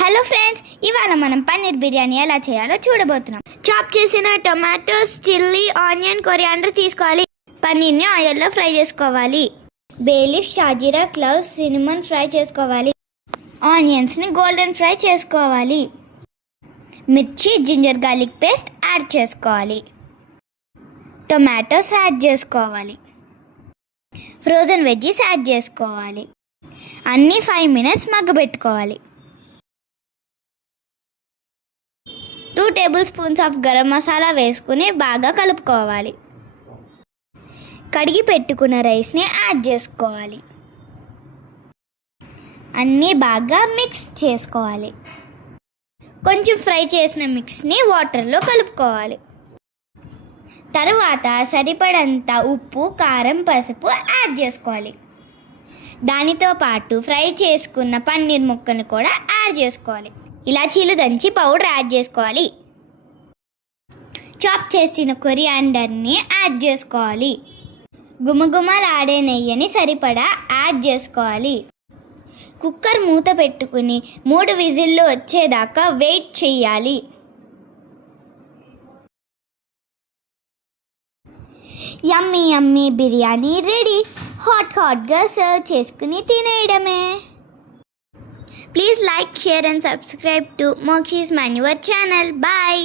Hello friends, ఇవాళ మనం పన్నీర్ బిర్యానీ ఎలా చేయాలో చూడబోతున్నాం. చాప్ చేసిన టొమాటోస్, చిల్లీ, ఆనియన్, కొరియాండర్ తీసుకోవాలి. పన్నీర్ని ఆయిల్లో ఫ్రై చేసుకోవాలి. బేలీఫ్, షాజీరా, క్లవ్స్, సినిమన్ ఫ్రై చేసుకోవాలి. ఆనియన్స్ని గోల్డెన్ ఫ్రై చేసుకోవాలి. మిర్చి, జింజర్ గార్లిక్ పేస్ట్ యాడ్ చేసుకోవాలి. టొమాటోస్ యాడ్ చేసుకోవాలి. ఫ్రోజన్ వెజ్జీస్ యాడ్ చేసుకోవాలి. అన్నీ 5 minutes మగ్గబెట్టుకోవాలి. 2 tablespoons of garam masala వేసుకుని బాగా కలుపుకోవాలి. కడిగి పెట్టుకున్న రైస్ని యాడ్ చేసుకోవాలి. అన్నీ బాగా మిక్స్ చేసుకోవాలి. కొంచెం ఫ్రై చేసిన మిక్స్ని వాటర్లో కలుపుకోవాలి. తరువాత సరిపడంత ఉప్పు, కారం, పసుపు యాడ్ చేసుకోవాలి. దానితో పాటు ఫ్రై చేసుకున్న పన్నీర్ ముక్కను కూడా యాడ్ చేసుకోవాలి. ఇలాచీలు దంచి పౌడర్ యాడ్ చేసుకోవాలి. చాప్ చేసిన కొరియాండర్ని యాడ్ చేసుకోవాలి. గుమగుమలాడే నెయ్యిని సరిపడా యాడ్ చేసుకోవాలి. కుక్కర్ మూత పెట్టుకుని 3 విజిల్లు వచ్చేదాకా వెయిట్ చేయాలి. యమ్మీ యమ్మీ బిర్యానీ రెడీ. హాట్గా సర్వ్ చేసుకుని తినేయడమే. Please like, share and subscribe to Mokshi's Manure channel. Bye.